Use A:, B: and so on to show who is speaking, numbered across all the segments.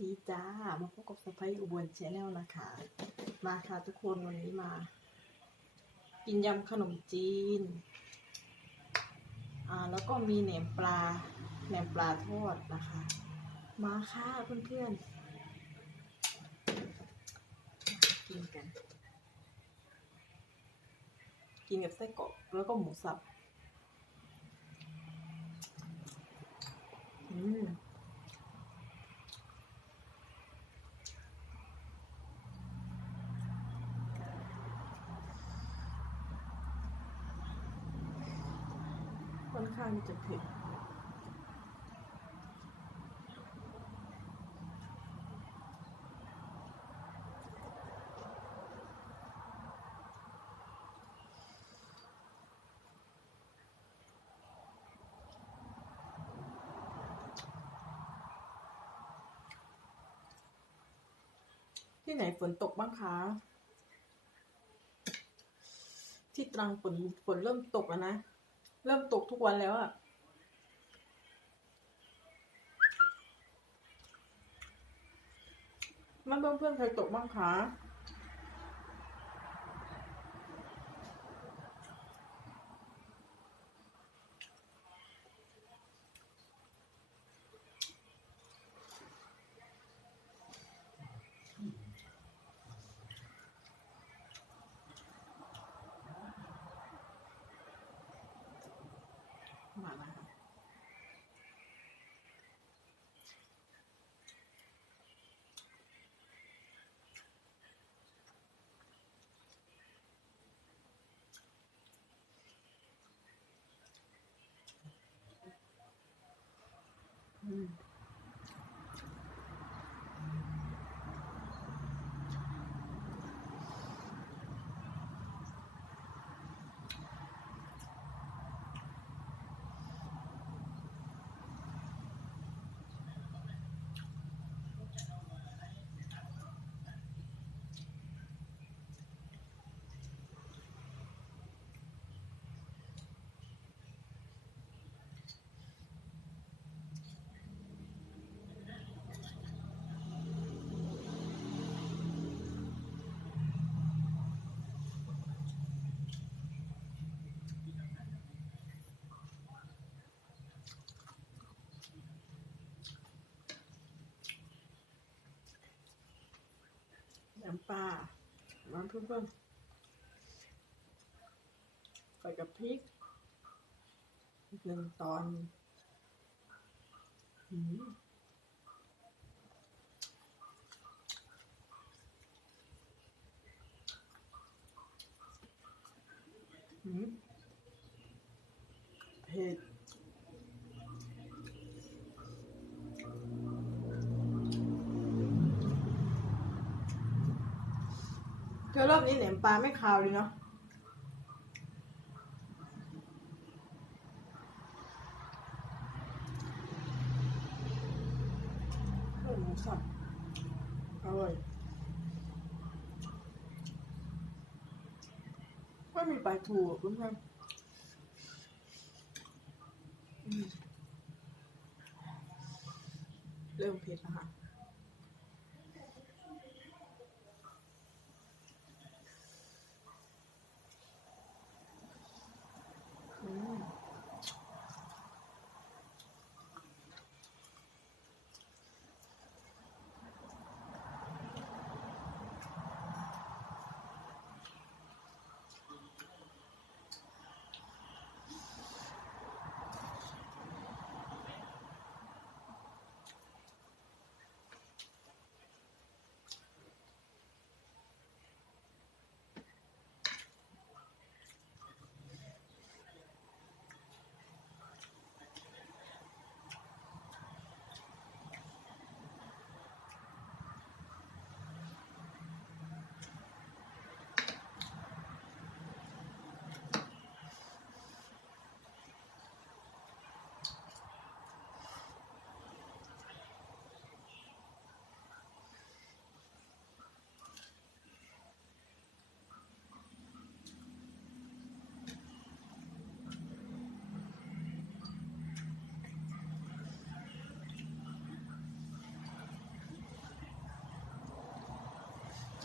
A: ดีจ้า มาพบกับสไปอุบลชแนลนะคะ มาค่ะทุกคนวันนี้มา กินยำขนมจีน อ่าแล้วก็มีแหนมปลาแหนมปลาทอดนะคะ มาค่ะเพื่อนๆ กินกัน กินกับไส้กรอกแล้วก็หมูสับ อืม ค่อนจะเผ็ดที่ไหนฝนตกบ้างคะ ที่ตรังฝนฝนเริ่มตกแล้วนะ เริ่มตกทุกวันแล้วอะมันเพื่อนเพื่อนๆเคยตกบ้างคะ อื น้ำปลาน้ำเพื่อนเพื่อนๆใส่กับพริกหนึ่งตอนอืมอืมเผ็ด อรอบนี้แหนมปลาไม่คาวเลยเนาะโอ้หมูสับอร่อยไม่มีปลาทูอะเพื่อนเริ่มเผ็ดแล้วค่ะ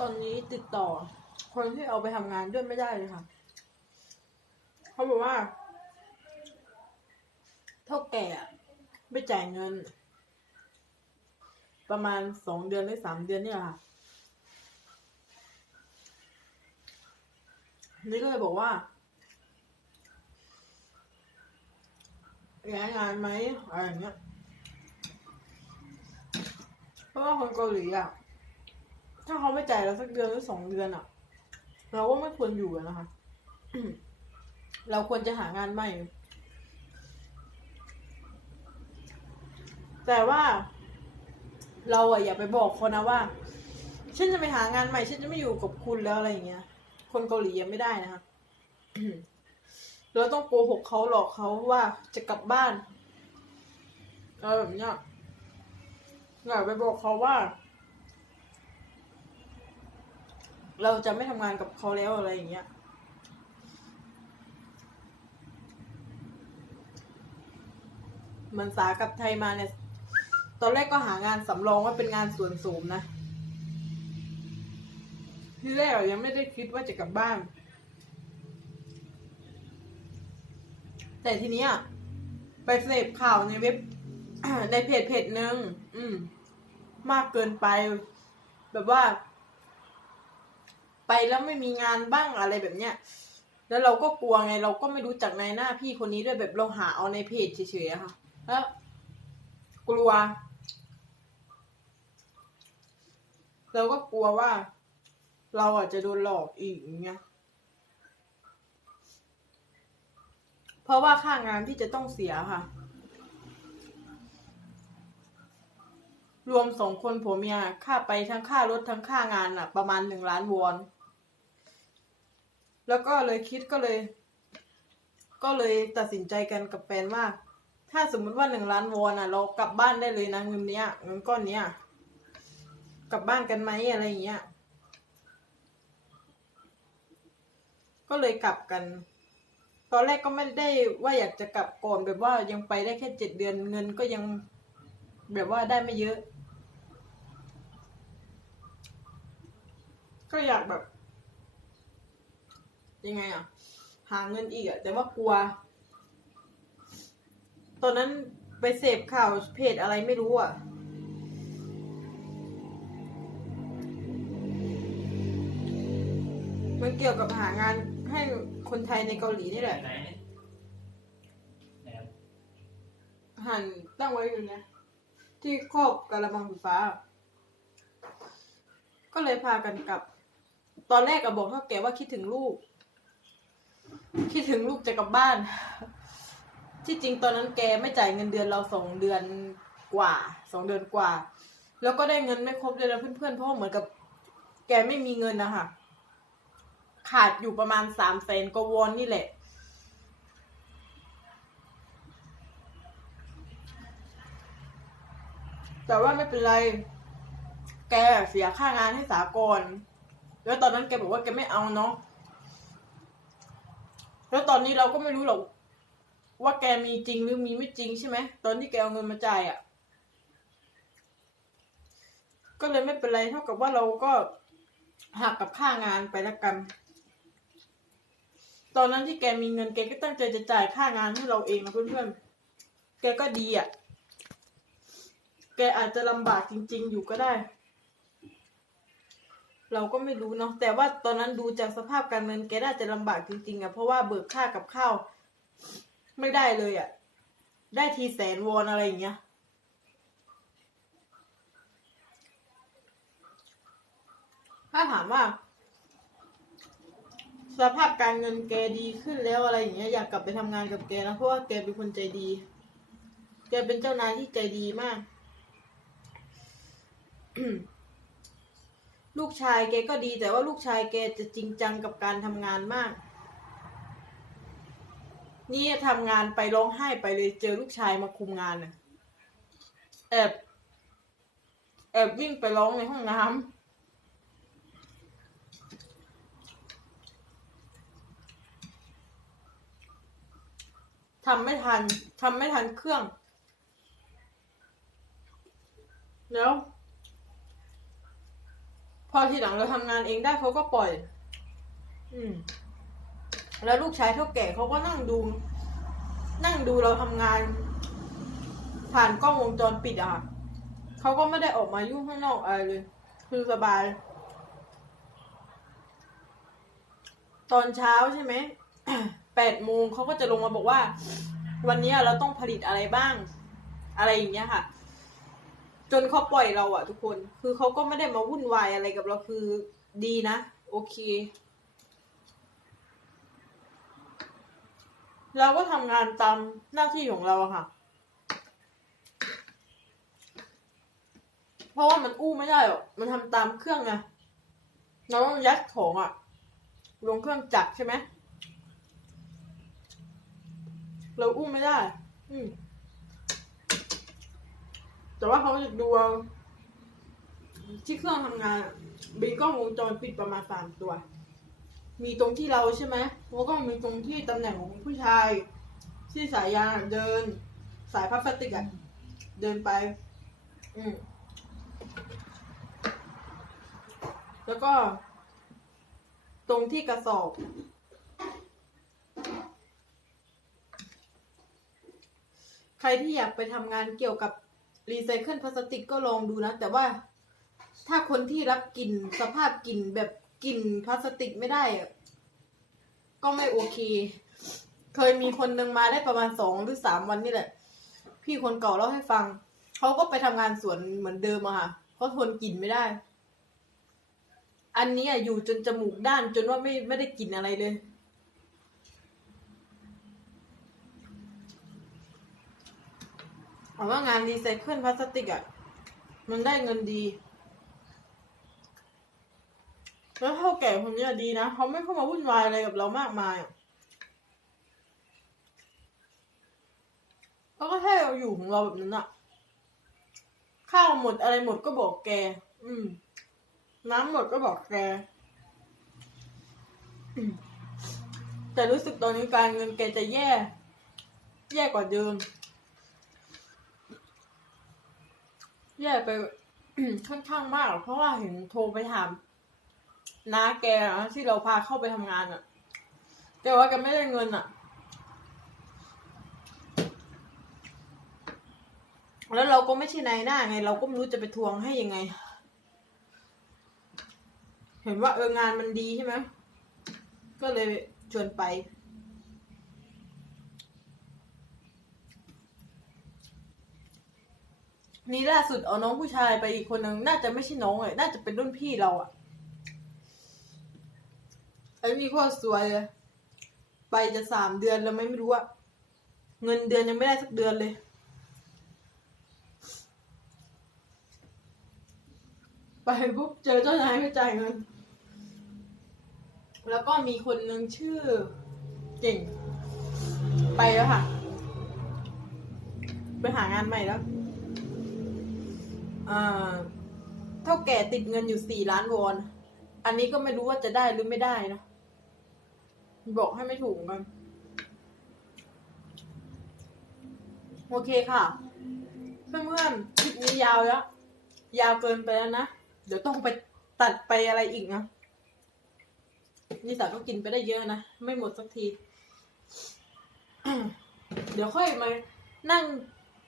A: ตอนนี้ติดต่อ คนที่เอาไปทำงานด้วยไม่ได้เลยค่ะ เขาบอกว่า เท่าแก่ไม่จ่ายเงิน ประมาณสองเดือนหรือสามเดือนเนี่ยค่ะนี่ก็เลยบอกว่าย้ายงานไหมอะไรเงี้ยเพราะว่าคนเกาหลีอะ ถ้าเขาไม่จ่ายเราสักเดือนหรือสองเดือนอะเราก็ไม่ควรอยู่อะนะคะเราควรจะหางานใหม่ แต่ว่า เราอะอย่าไปบอกเขานะว่าฉันจะไปหางานใหม่ฉันจะไม่อยู่กับคุณแล้วอะไรอย่างเงี้ย คนเกาหลียังไม่ได้นะคะเราต้องโกหกเขาหลอกเขาว่าจะกลับบ้านอะไรแบบเนี้ยอย่าไปบอกเขาว่า เราจะไม่ทำงานกับเขาแล้วอะไรอย่างเงี้ย เหมือนสากับไทยมาเนี่ย ตอนแรกก็หางานสำรองว่าเป็นงานส่วนสูงนะ ที่แรกอะยังไม่ได้คิดว่าจะกลับบ้าน แต่ทีเนี้ยไปเสพข่าวในเว็บ ในเพจเพจหนึ่งอืม มากเกินไป แบบว่า ไปแล้วไม่มีงานบ้างอะไรแบบเนี้ยแล้วเราก็กลัวไง เราก็ไม่รู้จักในายหน้าพี่คนนี้ด้วยแบบเราหาเอาในเพจเฉยๆค่ะแล้วกลัว เราก็กลัวว่า เราอาจจะโดนหลอกอีกอย่างเงี้ยเพราะว่าค่างานที่จะต้องเสียค่ะ รวมสองคนผัวเมียค่าไปทั้งค่ารถทั้งค่างานอะ ประมาณหนึ่งล้านวอน แล้วก็เลยคิดก็เลย ก็เลยตัดสินใจกันกับแฟนว่า ถ้าสมมุติว่าหนึ่งล้านวอนอะ เรากลับบ้านได้เลยนะเงินเนี้ยเงินก้อนเนี้ยกลับบ้านกันไหมอะไรอย่างเงี้ย ก็เลยกลับกัน ตอนแรกก็ไม่ได้ว่าอยากจะกลับก่อนแบบว่ายังไปได้แค่เจ็ดเดือนเงินก็ยังแบบว่าได้ไม่เยอะ ก็อยากแบบ ยังไงอะ หาเงินอีกอะ แต่ว่ากลัว ตอนนั้นไปเสพข่าวเพจอะไรไม่รู้อะมันเกี่ยวกับหางานให้คนไทยในเกาหลีนี่แหละ
B: ไหนหัน
A: ตั้งไว้อยู่นี่ยที่ครอบกระมังไฟฟ้า ก็เลยพากันกลับ ตอนแรกก็บอกเท่าแก่ว่าคิดถึงลูก คิดถึงลูกจะกลับบ้าน ที่จริงตอนนั้นแกไม่จ่ายเงินเดือนเราสองเดือนกว่าสองเดือนกว่า แล้วก็ได้เงินไม่ครบเลยนะเพื่อนๆเพราะเหมือนกับแกไม่มีเงินนะคะขาดอยู่ประมาณสามแสนกว่าวอนนี่แหละ แต่ว่าไม่เป็นไร แกเสียค่างานให้สากลแล้วตอนนั้นแกบอกว่าแกไม่เอาเนาะ แล้วตอนนี้เราก็ไม่รู้หรอกว่าแกมีจริงหรือมีไม่จริงใช่ไหมตอนที่แกเอาเงินมาจ่ายอะ่ะ ก็เลยไม่เป็นไรเท่ากับว่าเราก็หักกับค่างานไปละกัน ตอนนั้นที่แกมีเงินแกก็ตั้งใจจะจ่ายค่างานให้เราเองนะเพื่อนๆแกก็ดีอะ่ะ แกอาจจะลำบากจริง ๆ อยู่ก็ได้ เราก็ไม่รู้เนาะแต่ว่าตอนนั้นดูจากสภาพการเงินแกน่าจะลำบากจริงๆอะ่ะเพราะว่าเบิกค่ากับข้าวไม่ได้เลยอะ่ะ ได้ทีแสนวอนอะไรอย่างเงี้ย ถ้าถามว่า สภาพการเงินแกดีขึ้นแล้วอะไรอย่างเงี้ยอยากกลับไปทำงานกับแกนะเพราะว่าแกเป็นคนใจดี แกเป็นเจ้านายที่ใจดีมาก ลูกชายแกก็ดีแต่ว่าลูกชายแกจะจริงจังกับการทำงานมาก นี่ทำงานไปร้องไห้ไปเลยเจอลูกชายมาคุมงานน่ะแอบแอบวิ่งไปร้องในห้องน้ำทำไม่ทันทำไม่ทันเครื่อง แล้ว พอทีหลังเราทำงานเองได้เขาก็ปล่อย อืม แล้วลูกชายเท่าแก่เขาก็นั่งดู นั่งดูเราทำงาน ผ่านกล้องวงจรปิดอะค่ะเขาก็ไม่ได้ออกมายุ่งข้างนอกอะไรเลย คือสบาย ตอนเช้าใช่ไหมแปดโมงเขาก็จะลงมาบอกว่า วันนี้เราต้องผลิตอะไรบ้าง อะไรอย่างเงี้ยค่ะ จนเขาปล่อยเราอะทุกคน คือเขาก็ไม่ได้มาวุ่นวายอะไรกับเราคือดีนะ โอเค เราก็ทำงานตามหน้าที่ของเราอะค่ะ เพราะว่ามันอู้ไม่ได้หรอกมันทำตามเครื่องไงเราต้องยัดของอะลงเครื่องจักรใช่ไหมเราอู้ไม่ได้ อืม แต่ว่าเขาจะดูเอาที่เครื่องทำงานมีกล้องวงจรปิดประมาณสามตัว มีตรงที่เราใช่ไหมแล้วก็มีตรงที่ตำแหน่งของผู้ชาย ที่สายยางเดิน สายพลาสติกอะเดินไป อืมแล้วก็ ตรงที่กระสอบใครที่อยากไปทำงานเกี่ยวกับ รีไซเคิลพลาสติกก็ลองดูนะ แต่ว่าถ้าคนที่รับกลิ่นสภาพกลิ่นแบบกลิ่นพลาสติกไม่ได้อะก็ไม่โอเค เคยมีคนหนึ่งมาได้ประมาณสองหรือสามวันนี่แหละ พี่คนเก่าเล่าให้ฟัง เขาก็ไปทำงานสวนเหมือนเดิมอะค่ะเขาทนกลิ่นไม่ได้ อันนี้อะอยู่จนจมูกด้านจนว่าไม่ไม่ได้กลิ่นอะไรเลย ผมว่างานรีไซเคิลพลาสติกอะ่ะ มันได้เงินดี แล้วเท่าแก่คนนี้ดีนะเขาไม่เข้ามาวุ่นวายอะไรกับเรามากมายอะแล้วก็ให้เราอยู่ของเราแบบนั้นอะข้าวหมดอะไรหมดก็บอกแก อืม น้ำหมดก็บอกแกแต่รู้สึกตอนนี้การเงินแกจะแย่ แย่กว่าเดิม แย่ไป ค่อนข้างมาก เพราะว่าเห็นโทรไปถามน้าแกนะที่เราพาเข้าไปทำงานอะ่ะแต่ว่าแกไม่ได้เงินอะ่ะ แล้วเราก็ไม่ใช่นายหน้าไง เราก็ไม่รู้จะไปทวงให้ยังไง เห็นว่าเอองานมันดีใช่ไหมก็เลยชวนไป นี่ล่าสุดเอาน้องผู้ชายไปอีกคนนึงน่าจะไม่ใช่น้องเลยน่าจะเป็นรุ่นพี่เราอะไอ้นี่โคตรสวยเลยไปจะสามเดือนแล้วไม่รู้อะเงินเดือนยังไม่ได้สักเดือนเลย ไปปุ๊บเจอเจ้านายไม่จ่ายเงิน แล้วก็มีคนนึงชื่อเก่ง ไปแล้วค่ะ ไปหางานใหม่แล้ว เท่าแก่ติดเงินอยู่สี่ล้านวอน อันนี้ก็ไม่รู้ว่าจะได้หรือไม่ได้นะ บอกให้ไม่ถูกกัน โอเคค่ะ เพื่อนๆคลิปนี้ยาวแล้ว ยาวเกินไปแล้วนะ เดี๋ยวต้องไปตัดไปอะไรอีกนะนี่สาวก็กินไปได้เยอะนะ ไม่หมดสักที เดี๋ยวค่อยมานั่ง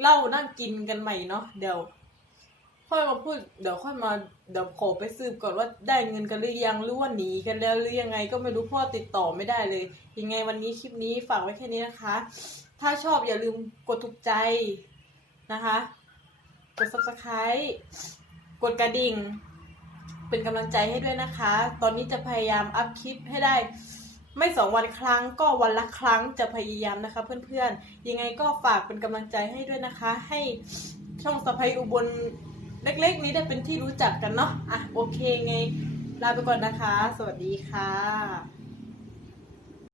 A: เล่านั่งกินกันใหม่เนาะเดี๋ยว ค่อยมาพูดเดี๋ยวค่อยมาเดี๋ยวขอไปสืบก่อนว่าได้เงินกันหรือยังหรือว่าหนีกันแล้วหรือยังไงก็ไม่รู้เพราะว่อติดต่อไม่ได้เลย ยังไงวันนี้คลิปนี้ฝากไว้แค่นี้นะคะ ถ้าชอบอย่าลืมกดถูกใจนะคะ กด subscribe กดกระดิ่ง เป็นกำลังใจให้ด้วยนะคะ ตอนนี้จะพยายามอัพคลิปให้ได้ไม่สองวันครั้งก็วันละครั้งจะพยายามนะคะเพื่อนๆ ยังไงก็ฝากเป็นกำลังใจให้ด้วยนะคะ ให้ช่องสะพายอุบล เล็กๆ นี้ได้เป็นที่รู้จักกันเนาะอะโอเคไง ลาไปก่อนนะคะ สวัสดีค่ะ